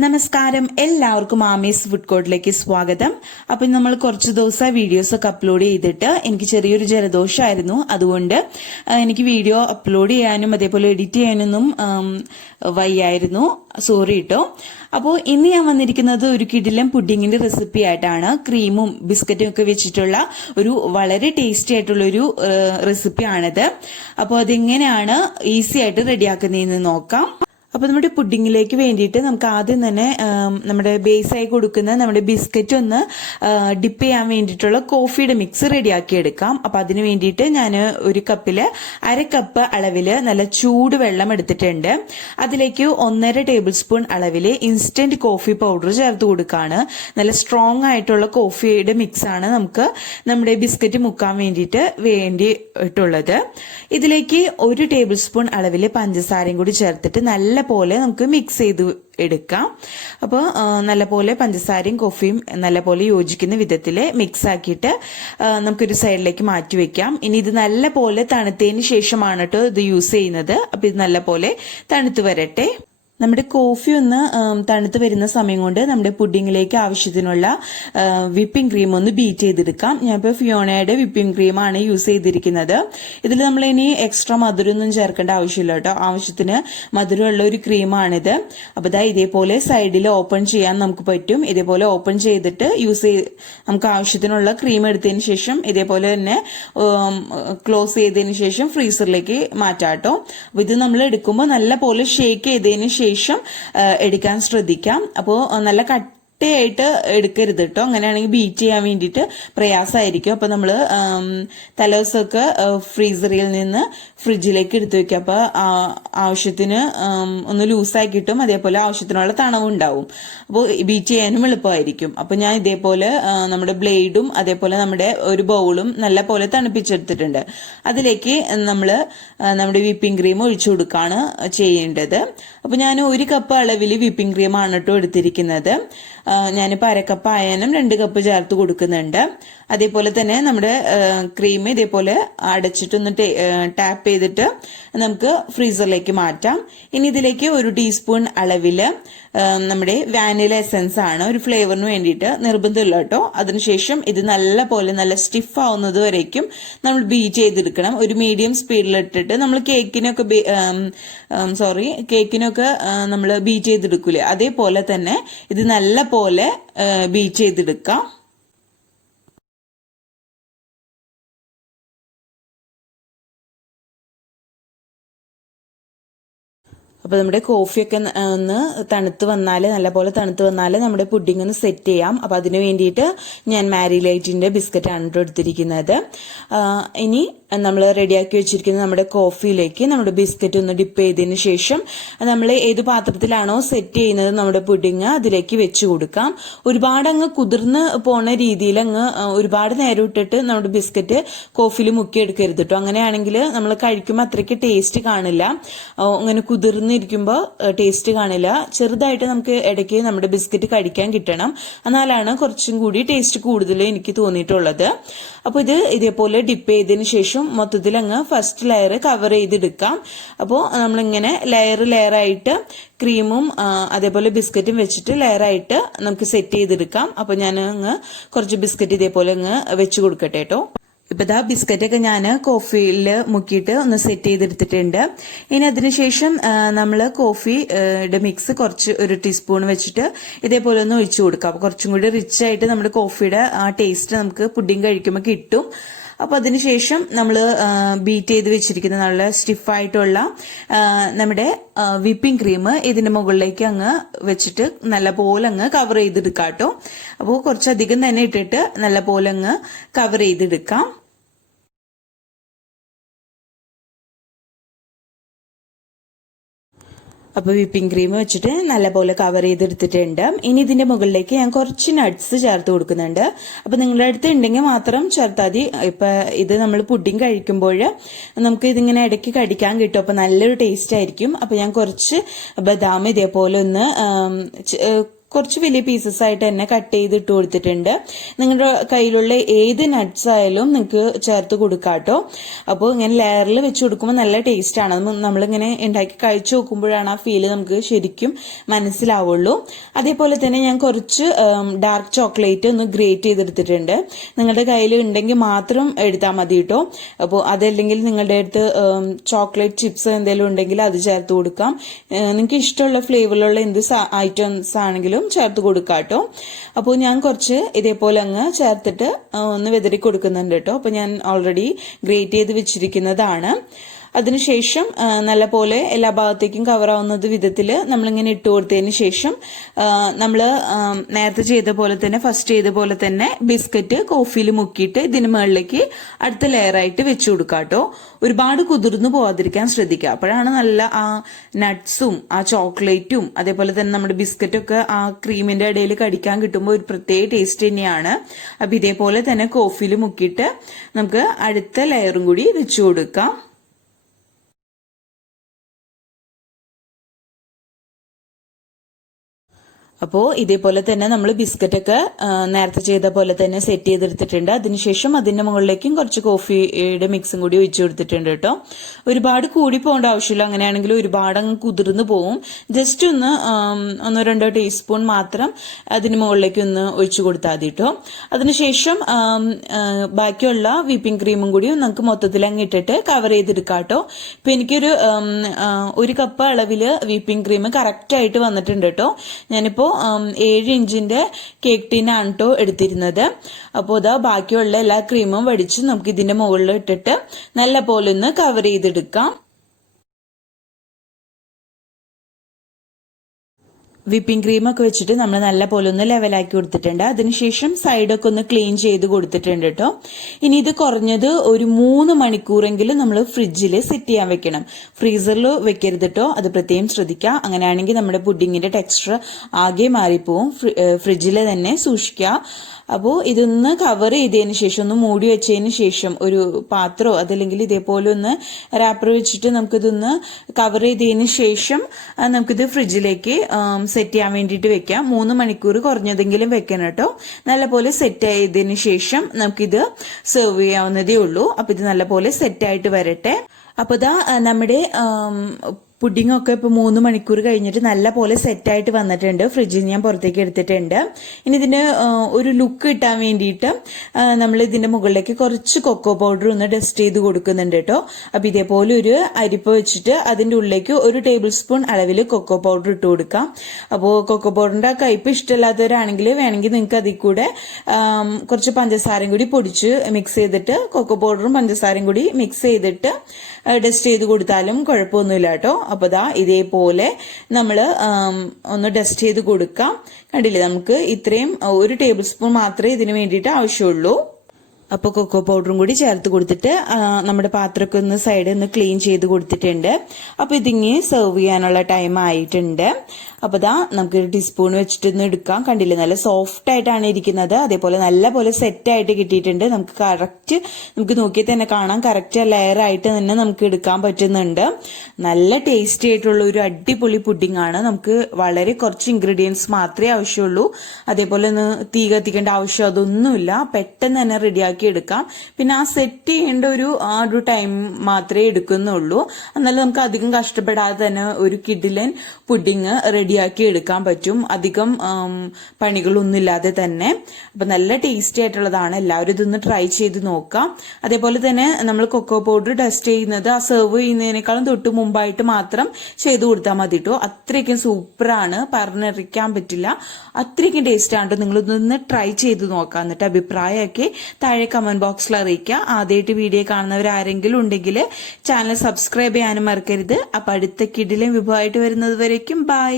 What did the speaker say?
നമസ്കാരം, എല്ലാവർക്കും ആമീസ് ഫുഡ് കോർട്ടിലേക്ക് സ്വാഗതം. അപ്പം നമ്മൾ കുറച്ച് ദിവസം വീഡിയോസ് ഒക്കെ അപ്ലോഡ് ചെയ്തിട്ട് എനിക്ക് ചെറിയൊരു ജലദോഷമായിരുന്നു. അതുകൊണ്ട് എനിക്ക് വീഡിയോ അപ്ലോഡ് ചെയ്യാനും അതേപോലെ എഡിറ്റ് ചെയ്യാനൊന്നും വയ്യായിരുന്നു. സോറി കേട്ടോ. അപ്പോൾ ഇന്ന് ഞാൻ വന്നിരിക്കുന്നത് ഒരു കിടിലൻ പുഡിങ്ങിന്റെ റെസിപ്പി ആയിട്ടാണ്. ക്രീമും ബിസ്ക്കറ്റും ഒക്കെ വെച്ചിട്ടുള്ള ഒരു വളരെ ടേസ്റ്റി ആയിട്ടുള്ള ഒരു റെസിപ്പിയാണിത്. അപ്പോൾ അതെങ്ങനെയാണ് ഈസി ആയിട്ട് റെഡിയാക്കുന്നതെന്ന് നോക്കാം. അപ്പോൾ നമ്മുടെ പുഡിങ്ങിലേക്ക് വേണ്ടിയിട്ട് നമുക്ക് ആദ്യം തന്നെ നമ്മുടെ ബേസായി കൊടുക്കുന്ന നമ്മുടെ ബിസ്ക്കറ്റ് ഒന്ന് ഡിപ്പ് ചെയ്യാൻ വേണ്ടിയിട്ടുള്ള കോഫിയുടെ മിക്സ് റെഡിയാക്കി എടുക്കാം. അപ്പം അതിന് വേണ്ടിയിട്ട് ഞാൻ ഒരു കപ്പിൽ 1/2 കപ്പ് അളവിൽ നല്ല ചൂട് വെള്ളം എടുത്തിട്ടുണ്ട്. അതിലേക്ക് 1.5 ടേബിൾ സ്പൂൺ അളവിൽ ഇൻസ്റ്റന്റ് കോഫി പൗഡർ ചേർത്ത് കൊടുക്കുകയാണ്. നല്ല സ്ട്രോങ് ആയിട്ടുള്ള കോഫിയുടെ മിക്സ് ആണ് നമുക്ക് നമ്മുടെ ബിസ്ക്കറ്റ് മുക്കാൻ വേണ്ടിയിട്ടുള്ളത്. ഇതിലേക്ക് 1 ടേബിൾ സ്പൂൺ അളവിൽ പഞ്ചസാരയും കൂടി ചേർത്തിട്ട് നല്ല പോലെ നമുക്ക് മിക്സ് ചെയ്ത് എടുക്കാം. അപ്പോൾ നല്ലപോലെ പഞ്ചസാരയും കോഫിയും നല്ലപോലെ യോജിക്കുന്ന വിധത്തിൽ മിക്സ് ആക്കിയിട്ട് നമുക്കൊരു സൈഡിലേക്ക് മാറ്റി വെക്കാം. ഇനി ഇത് നല്ലപോലെ തണുത്തതിന് ശേഷമാണ് കേട്ടോ ഇത് യൂസ് ചെയ്യുന്നത്. അപ്പൊ ഇത് നല്ലപോലെ തണുത്ത് വരട്ടെ. നമ്മുടെ കോഫി ഒന്ന് തണുത്ത് വരുന്ന സമയം കൊണ്ട് നമ്മുടെ പുഡിങ്ങിലേക്ക് ആവശ്യത്തിനുള്ള വിപ്പിംഗ് ക്രീം ഒന്ന് ബീറ്റ് ചെയ്തെടുക്കാം. ഞാനിപ്പോൾ ഫിയോണയുടെ വിപ്പിംഗ് ക്രീമാണ് യൂസ് ചെയ്തിരിക്കുന്നത്. ഇതിൽ നമ്മൾ ഇനി എക്സ്ട്രാ മധുരമൊന്നും ചേർക്കേണ്ട ആവശ്യമില്ല കേട്ടോ. ആവശ്യത്തിന് മധുരമുള്ള ഒരു ക്രീമാണിത്. അപ്പോൾ ഇതാ ഇതേപോലെ സൈഡിൽ ഓപ്പൺ ചെയ്യാൻ നമുക്ക് പറ്റും. ഇതേപോലെ ഓപ്പൺ ചെയ്തിട്ട് നമുക്ക് ആവശ്യത്തിനുള്ള ക്രീം എടുത്തതിന് ശേഷം ഇതേപോലെ തന്നെ ക്ലോസ് ചെയ്തതിന് ശേഷം ഫ്രീസറിലേക്ക് മാറ്റാം കേട്ടോ. അപ്പോൾ ഇത് നമ്മൾ എടുക്കുമ്പോൾ നല്ല പോലെ ഷേക്ക് ചെയ്തതിന് ശേഷം എടുക്കാൻ ശ്രദ്ധിക്കാം. അപ്പോൾ നല്ല കട്ടയായിട്ട് എടുക്കരുത് കേട്ടോ. അങ്ങനെയാണെങ്കിൽ ബീറ്റ് ചെയ്യാൻ വേണ്ടിയിട്ട് പ്രയാസമായിരിക്കും. അപ്പോൾ നമ്മൾ തലേദിവസമൊക്കെ ഫ്രീസറിൽ നിന്ന് ഫ്രിഡ്ജിലേക്ക് എടുത്തു വെക്കുക. അപ്പോൾ ആവശ്യത്തിന് ഒന്ന് ലൂസായി കിട്ടും. അതേപോലെ ആവശ്യത്തിനുള്ള തണവും ഉണ്ടാവും. അപ്പോൾ ബീറ്റ് ചെയ്യാനും എളുപ്പമായിരിക്കും. അപ്പോൾ ഞാൻ ഇതേപോലെ നമ്മുടെ ബ്ലേഡും അതേപോലെ നമ്മുടെ ഒരു ബൗളും നല്ല പോലെ തണുപ്പിച്ചെടുത്തിട്ടുണ്ട്. അതിലേക്ക് നമ്മൾ നമ്മുടെ വിപ്പിംഗ് ക്രീം ഒഴിച്ചു കൊടുക്കുകയാണ് ചെയ്യേണ്ടത്. അപ്പോൾ ഞാൻ 1 കപ്പ് അളവിൽ വിപ്പിംഗ് ക്രീമാണ് കേട്ടോ എടുത്തിരിക്കുന്നത്. ഞാനിപ്പോൾ 1/2 കപ്പ് ആയാലും 2 കപ്പ് ചേർത്ത് കൊടുക്കുന്നുണ്ട്. അതേപോലെ തന്നെ നമ്മുടെ ക്രീം ഇതേപോലെ അടച്ചിട്ടൊന്ന് ടാപ്പ് ചെയ്തിട്ട് നമുക്ക് ഫ്രീസറിലേക്ക് മാറ്റാം. ഇനി ഇതിലേക്ക് 1 ടീസ്പൂൺ അളവിൽ നമ്മുടെ വാനില എസൻസ് ആണ് ഒരു ഫ്ലേവറിന് വേണ്ടിയിട്ട്. നിർബന്ധമില്ല കേട്ടോ. അതിനുശേഷം ഇത് നല്ല സ്റ്റിഫ് ആവുന്നത് വരേക്കും നമ്മൾ ബീറ്റ് ചെയ്തെടുക്കണം. ഒരു മീഡിയം സ്പീഡിലിട്ടിട്ട് നമ്മൾ കേക്കിനൊക്കെ നമ്മൾ ബീറ്റ് ചെയ്തെടുക്കൂലേ, അതേപോലെ തന്നെ ഇത് നല്ല പോലെ ബീറ്റ് ചെയ്തെടുക്കാം. അപ്പോൾ നമ്മുടെ കോഫിയൊക്കെ ഒന്ന് തണുത്ത് വന്നാൽ നല്ലപോലെ തണുത്ത് വന്നാൽ നമ്മുടെ പുഡിംഗ് ഒന്ന് സെറ്റ് ചെയ്യാം. അപ്പോൾ അതിന് വേണ്ടിയിട്ട് ഞാൻ മാരിലൈറ്റിൻ്റെ ബിസ്ക്കറ്റാണ് കേട്ടോ എടുത്തിരിക്കുന്നത്. ഇനി നമ്മൾ റെഡിയാക്കി വെച്ചിരിക്കുന്ന നമ്മുടെ കോഫിയിലേക്ക് നമ്മുടെ ബിസ്ക്കറ്റ് ഒന്ന് ഡിപ്പ് ചെയ്തതിന് ശേഷം നമ്മൾ ഏത് പാത്രത്തിലാണോ സെറ്റ് ചെയ്യുന്നത് നമ്മുടെ പുഡിംഗ് അതിലേക്ക് വെച്ച് കൊടുക്കാം. ഒരുപാട് അങ്ങ് കുതിർന്ന് പോണ രീതിയിൽ ഒരുപാട് നേരം ഇട്ടിട്ട് നമ്മുടെ ബിസ്ക്കറ്റ് കോഫിയിൽ മുക്കിയെടുക്കരുത് കേട്ടോ. അങ്ങനെയാണെങ്കിൽ നമ്മൾ കഴിക്കുമ്പോൾ അത്രയ്ക്ക് ടേസ്റ്റ് കാണില്ല. അങ്ങനെ കുതിർന്നിരിക്കുമ്പോൾ ടേസ്റ്റ് കാണില്ല. ചെറുതായിട്ട് നമുക്ക് ഇടയ്ക്ക് നമ്മുടെ ബിസ്ക്കറ്റ് കഴിക്കാൻ കിട്ടണം. എന്നാലാണ് കുറച്ചും കൂടി ടേസ്റ്റ് കൂടുതൽ എനിക്ക് തോന്നിയിട്ടുള്ളത്. അപ്പോൾ ഇതേപോലെ ഡിപ്പ് ചെയ്തതിന് ശേഷം മൊത്തത്തിൽ അങ്ങ് ഫസ്റ്റ് ലെയർ കവർ ചെയ്തെടുക്കാം. അപ്പോൾ നമ്മളിങ്ങനെ ലെയർ ആയിട്ട് ക്രീമും അതേപോലെ ബിസ്ക്കറ്റും വെച്ചിട്ട് ലെയറായിട്ട് നമുക്ക് സെറ്റ് ചെയ്തെടുക്കാം. അപ്പോൾ ഞാൻ കുറച്ച് ബിസ്ക്കറ്റ് ഇതേപോലെ വെച്ച് കൊടുക്കട്ടെ കേട്ടോ. ഇപ്പൊ ഇതാ ബിസ്ക്കറ്റൊക്കെ ഞാൻ കോഫിയിൽ മുക്കിയിട്ട് ഒന്ന് സെറ്റ് ചെയ്തെടുത്തിട്ടുണ്ട്. ഇനി അതിനുശേഷം നമ്മൾ കോഫിയുടെ മിക്സ് കുറച്ച് 1 ടീസ്പൂൺ വെച്ചിട്ട് ഇതേപോലെ ഒന്ന് ഒഴിച്ചു കൊടുക്കാം. അപ്പോൾ കുറച്ചും കൂടി റിച്ച് ആയിട്ട് നമ്മുടെ കോഫിയുടെ ആ ടേസ്റ്റ് നമുക്ക് പുഡിംഗ് കഴിക്കുമ്പോൾ കിട്ടും. അപ്പോൾ അതിനുശേഷം നമ്മൾ ബീറ്റ് ചെയ്ത് വെച്ചിരിക്കുന്ന നല്ല സ്റ്റിഫായിട്ടുള്ള നമ്മുടെ വിപ്പിംഗ് ക്രീം ഇതിന്റെ മുകളിലേക്ക് വെച്ചിട്ട് നല്ലപോലെ കവർ ചെയ്തെടുക്കാം കേട്ടോ. അപ്പോൾ കുറച്ചധികം തന്നെ ഇട്ടിട്ട് നല്ലപോലെ കവർ ചെയ്തെടുക്കാം. അപ്പോൾ വിപ്പിംഗ് ക്രീം വെച്ചിട്ട് നല്ലപോലെ കവർ ചെയ്തെടുത്തിട്ടുണ്ട്. ഇനി ഇതിന്റെ മുകളിലേക്ക് ഞാൻ കുറച്ച് നട്ട്സ് ചേർത്ത് കൊടുക്കുന്നുണ്ട്. അപ്പോൾ നിങ്ങളുടെ അടുത്ത് ഉണ്ടെങ്കിൽ മാത്രം ചേർത്താൽ മതി. ഇപ്പൊ ഇത് നമ്മൾ പുഡിംഗ് കഴിക്കുമ്പോൾ നമുക്ക് ഇതിങ്ങനെ ഇടയ്ക്ക് കടിക്കാൻ കിട്ടും. അപ്പോൾ നല്ലൊരു ടേസ്റ്റ് ആയിരിക്കും. അപ്പോൾ ഞാൻ കുറച്ച് ബദാം ഇതേപോലെ ഒന്ന് കുറച്ച് വലിയ പീസസ് ആയിട്ട് തന്നെ കട്ട് ചെയ്ത് ഇട്ട് കൊടുത്തിട്ടുണ്ട്. നിങ്ങളുടെ കയ്യിലുള്ള ഏത് നട്ട്സ് ആയാലും നിങ്ങൾക്ക് ചേർത്ത് കൊടുക്കാട്ടോ. അപ്പോൾ ഇങ്ങനെ ലെയറിൽ വെച്ച് കൊടുക്കുമ്പോൾ നല്ല ടേസ്റ്റ് ആണ്. നമ്മളിങ്ങനെ ഉണ്ടാക്കി കഴിച്ചു നോക്കുമ്പോഴാണ് ആ ഫീല് നമുക്ക് ശരിക്കും മനസ്സിലാവുള്ളൂ. അതേപോലെ തന്നെ ഞാൻ കുറച്ച് ഡാർക്ക് ചോക്ലേറ്റ് ഒന്ന് ഗ്രേറ്റ് ചെയ്തെടുത്തിട്ടുണ്ട്. നിങ്ങളുടെ കയ്യിൽ ഉണ്ടെങ്കിൽ മാത്രം എടുത്താൽ മതി കേട്ടോ. അപ്പോൾ അതല്ലെങ്കിൽ നിങ്ങളുടെ അടുത്ത് ചോക്ലേറ്റ് ചിപ്സ് എന്തെങ്കിലും ഉണ്ടെങ്കിൽ അത് ചേർത്ത് കൊടുക്കാം. നിങ്ങൾക്ക് ഇഷ്ടമുള്ള ഫ്ലേവറിലുള്ള എന്ത് ഐറ്റംസ് ആണെങ്കിലും ചേർത്ത് കൊടുക്കാം കേട്ടോ. അപ്പോൾ ഞാൻ കുറച്ച് ഇതേപോലെ അങ്ങ് ചേർത്തിട്ട് ഒന്ന് വെതറി കൊടുക്കുന്നുണ്ട് കേട്ടോ. അപ്പോൾ ഞാൻ ഓൾറെഡി ഗ്രേറ്റ് ചെയ്ത് വെച്ചിരിക്കുന്നതാണ്. അതിനുശേഷം നല്ല പോലെ എല്ലാ ഭാഗത്തേക്കും കവർ ആവുന്നത് വിധത്തിൽ നമ്മളിങ്ങനെ ഇട്ട് കൊടുത്തതിന് ശേഷം നമ്മൾ നേരത്തെ ചെയ്ത പോലെ തന്നെ ഫസ്റ്റ് ചെയ്ത പോലെ തന്നെ ബിസ്ക്കറ്റ് കോഫിയിൽ മുക്കിയിട്ട് ഇതിന് മുകളിലേക്ക് അടുത്ത ലെയറായിട്ട് വെച്ചു കൊടുക്കാം കേട്ടോ. ഒരുപാട് കുതിർന്നു പോവാതിരിക്കാൻ ശ്രദ്ധിക്കുക. അപ്പോഴാണ് നല്ല ആ നട്ട്സും ആ ചോക്ലേറ്റും അതേപോലെ തന്നെ നമ്മുടെ ബിസ്ക്കറ്റൊക്കെ ആ ക്രീമിന്റെ ഇടയിൽ കടിക്കാൻ കിട്ടുമ്പോൾ ഒരു പ്രത്യേക ടേസ്റ്റ് തന്നെയാണ്. അപ്പൊ ഇതേപോലെ തന്നെ കോഫിയിൽ മുക്കിയിട്ട് നമുക്ക് അടുത്ത ലെയറും കൂടി വെച്ചു കൊടുക്കാം. അപ്പോൾ ഇതേപോലെ തന്നെ നമ്മൾ ബിസ്ക്കറ്റൊക്കെ നേരത്തെ ചെയ്ത പോലെ തന്നെ സെറ്റ് ചെയ്തെടുത്തിട്ടുണ്ട്. അതിനുശേഷം അതിന്റെ മുകളിലേക്കും കുറച്ച് കോഫിയുടെ മിക്സും കൂടി ഒഴിച്ചു കൊടുത്തിട്ടുണ്ട് കേട്ടോ. ഒരുപാട് കൂടി പോകേണ്ട ആവശ്യമില്ല. അങ്ങനെയാണെങ്കിൽ ഒരുപാട് അങ്ങ് കുതിർന്നു പോവും. ജസ്റ്റ് ഒന്നോ രണ്ടോ ടീസ്പൂൺ മാത്രം അതിന് മുകളിലേക്ക് ഒന്ന് ഒഴിച്ചു കൊടുത്താൽ മതി കേട്ടോ. അതിനുശേഷം ബാക്കിയുള്ള വിപ്പിംഗ് ക്രീമും കൂടി നമുക്ക് മൊത്തത്തിൽ അങ്ങ് ഇട്ടിട്ട് കവർ ചെയ്തെടുക്കാം കേട്ടോ. ഇപ്പൊ എനിക്കൊരു 1 കപ്പ് അളവില് വിപ്പിംഗ് ക്രീം കറക്റ്റ് ആയിട്ട് വന്നിട്ടുണ്ട് കേട്ടോ. ഞാനിപ്പോ 7 ഇഞ്ചിന്റെ കേക്ക് ടീനാണ് കേട്ടോ എടുത്തിരുന്നത്. അപ്പോൾ ഇതാ ബാക്കിയുള്ള എല്ലാ ക്രീമും വടിച്ച് നമുക്ക് ഇതിന്റെ മുകളിൽ ഇട്ടിട്ട് നല്ല പോലെ ഒന്ന് കവർ ചെയ്തെടുക്കാം. വിപ്പിംഗ് ക്രീമൊക്കെ വെച്ചിട്ട് നമ്മൾ നല്ല പോലെ ഒന്ന് ലെവലാക്കി കൊടുത്തിട്ടുണ്ട്. അതിനുശേഷം സൈഡൊക്കെ ഒന്ന് ക്ലീൻ ചെയ്ത് കൊടുത്തിട്ടുണ്ട് കേട്ടോ. ഇനി ഇത് കുറഞ്ഞത് ഒരു 3 മണിക്കൂറെങ്കിലും നമ്മൾ ഫ്രിഡ്ജിൽ സെറ്റ് ചെയ്യാൻ വെക്കണം. ഫ്രീസറിൽ വെക്കരുത് കേട്ടോ. അത് പ്രത്യേകം ശ്രദ്ധിക്കുക. അങ്ങനെയാണെങ്കിൽ നമ്മുടെ പുഡിങ്ങിന്റെ ടെക്സ്ചർ ആകെ മാറിപ്പോവും. ഫ്രിഡ്ജിൽ തന്നെ സൂക്ഷിക്കുക. അപ്പോൾ ഇതൊന്ന് കവർ ചെയ്തതിന് ശേഷം ഒന്ന് മൂടി വെച്ചതിന് ശേഷം ഒരു പാത്രമോ അതല്ലെങ്കിൽ ഇതേപോലെ ഒന്ന് റാപ്പർ വെച്ചിട്ട് നമുക്കിതൊന്ന് കവർ ചെയ്തതിന് ശേഷം നമുക്കിത് ഫ്രിഡ്ജിലേക്ക് സെറ്റ് ചെയ്യാൻ വേണ്ടിയിട്ട് വെക്കാം. 3 മണിക്കൂർ കുറഞ്ഞതെങ്കിലും വെക്കണം കേട്ടോ. നല്ലപോലെ സെറ്റ് ആയതിനു ശേഷം നമുക്കിത് സെർവ് ചെയ്യാവുന്നതേ ഉള്ളൂ. അപ്പൊ ഇത് നല്ലപോലെ സെറ്റ് ആയിട്ട് വരട്ടെ. അപ്പൊ ഇതാ നമ്മുടെ പുഡിംഗ് ഒക്കെ ഇപ്പൊ 3 മണിക്കൂർ കഴിഞ്ഞിട്ട് നല്ല പോലെ സെറ്റായിട്ട് വന്നിട്ടുണ്ട്. ഫ്രിഡ്ജിൽ ഞാൻ പുറത്തേക്ക് എടുത്തിട്ടുണ്ട്. ഇനി ഇതിന് ഒരു ലുക്ക് കിട്ടാൻ വേണ്ടിയിട്ട് നമ്മൾ ഇതിന്റെ മുകളിലേക്ക് കുറച്ച് കൊക്കോ പൗഡർ ഒന്ന് ഡസ്റ്റ് ചെയ്ത് കൊടുക്കുന്നുണ്ട് കേട്ടോ. അപ്പൊ ഇതേപോലെ ഒരു അരിപ്പ വെച്ചിട്ട് അതിന്റെ ഉള്ളിലേക്ക് 1 ടേബിൾ സ്പൂൺ അളവിൽ കൊക്കോ പൗഡർ ഇട്ട് കൊടുക്കാം. അപ്പോൾ കൊക്കോ പൗഡറിന്റെ കയ്പ് ഇഷ്ടമില്ലാത്തവരാണെങ്കിൽ വേണമെങ്കിൽ നിങ്ങൾക്ക് അതിൽ കൂടെ കുറച്ച് പഞ്ചസാരയും കൂടി പൊടിച്ച് മിക്സ് ചെയ്തിട്ട് കൊക്കോ പൗഡറും പഞ്ചസാരയും കൂടി മിക്സ് ചെയ്തിട്ട് ഡസ്റ്റ് ചെയ്ത് കൊടുത്താലും കുഴപ്പമൊന്നുമില്ല കേട്ടോ. അപ്പൊ ദാ ഇതേപോലെ നമ്മൾ ഒന്ന് ഡസ്റ്റ് ചെയ്ത് കൊടുക്കാം. കണ്ടില്ലേ, നമുക്ക് ഇത്രയും 1 ടേബിൾ സ്പൂൺ മാത്രമേ ഇതിന് വേണ്ടിയിട്ട് ആവശ്യമുള്ളൂ. അപ്പോൾ കൊക്കോ പൗഡറും കൂടി ചേർത്ത് കൊടുത്തിട്ട് നമ്മുടെ പാത്രമൊക്കെ ഒന്ന് സൈഡ് ഒന്ന് ക്ലീൻ ചെയ്ത് കൊടുത്തിട്ടുണ്ട്. അപ്പോൾ ഇതിങ്ങി സെർവ് ചെയ്യാനുള്ള ടൈം ആയിട്ടുണ്ട്. അപ്പോൾ ദാ നമുക്കൊരു ടീസ്പൂൺ വെച്ചിട്ടൊന്ന് എടുക്കാം. കണ്ടില്ലേ, നല്ല സോഫ്റ്റ് ആയിട്ടാണ് ഇരിക്കുന്നത്. അതേപോലെ നല്ല പോലെ സെറ്റ് ആയിട്ട് കിട്ടിയിട്ടുണ്ട്. നമുക്ക് കറക്റ്റ് നമുക്ക് നോക്കിയാൽ തന്നെ കാണാം, കറക്റ്റ് ലെയർ ആയിട്ട് തന്നെ നമുക്ക് എടുക്കാൻ പറ്റുന്നുണ്ട്. നല്ല ടേസ്റ്റി ആയിട്ടുള്ള ഒരു അടിപൊളി പുഡിംഗ് ആണ്. നമുക്ക് വളരെ കുറച്ച് ഇൻഗ്രീഡിയൻസ് മാത്രമേ ആവശ്യമുള്ളൂ. അതേപോലെ ഒന്ന് തീ കത്തിക്കേണ്ട ആവശ്യം അതൊന്നുമില്ല. പെട്ടെന്ന് തന്നെ റെഡിയാക്കി എടുക്കാം. പിന്നെ ആ സെറ്റ് ചെയ്യേണ്ട ഒരു ടൈം മാത്രമേ എടുക്കുന്നുള്ളൂ. എന്നാലും നമുക്ക് അധികം കഷ്ടപ്പെടാതെ തന്നെ ഒരു കിഡിലൻ പുഡിംഗ് റെഡിയാക്കി എടുക്കാൻ പറ്റും, അധികം പണികളൊന്നുമില്ലാതെ തന്നെ. അപ്പൊ നല്ല ടേസ്റ്റി ആയിട്ടുള്ളതാണ്. എല്ലാവരും ഇതൊന്ന് ട്രൈ ചെയ്ത് നോക്കാം. അതേപോലെ തന്നെ നമ്മൾ കൊക്കോ പൗഡർ ഡസ്റ്റ് ചെയ്യുന്നത് ആ സെർവ് ചെയ്യുന്നതിനേക്കാളും തൊട്ട് മുമ്പായിട്ട് മാത്രം ചെയ്ത് കൊടുത്താൽ മതി കേട്ടോ. അത്രയ്ക്കും സൂപ്പറാണ്, പറഞ്ഞറിയിക്കാൻ പറ്റില്ല. അത്രയ്ക്കും ടേസ്റ്റ് ആണ്. നിങ്ങൾ ഇതൊന്ന് ട്രൈ ചെയ്ത് നോക്കാം. എന്നിട്ട് അഭിപ്രായമൊക്കെ താഴെ കമന്റ് ബോക്സിൽ അറിയിക്കുക. ആദ്യമായിട്ട് വീഡിയോ കാണുന്നവർ ആരെങ്കിലും ഉണ്ടെങ്കിൽ ചാനൽ സബ്സ്ക്രൈബ് ചെയ്യാനും മറക്കരുത്. അപ്പൊ അടുത്ത കിടിലൻ വിഭവമായിട്ട് വരുന്നത് വരേക്കും ബൈ.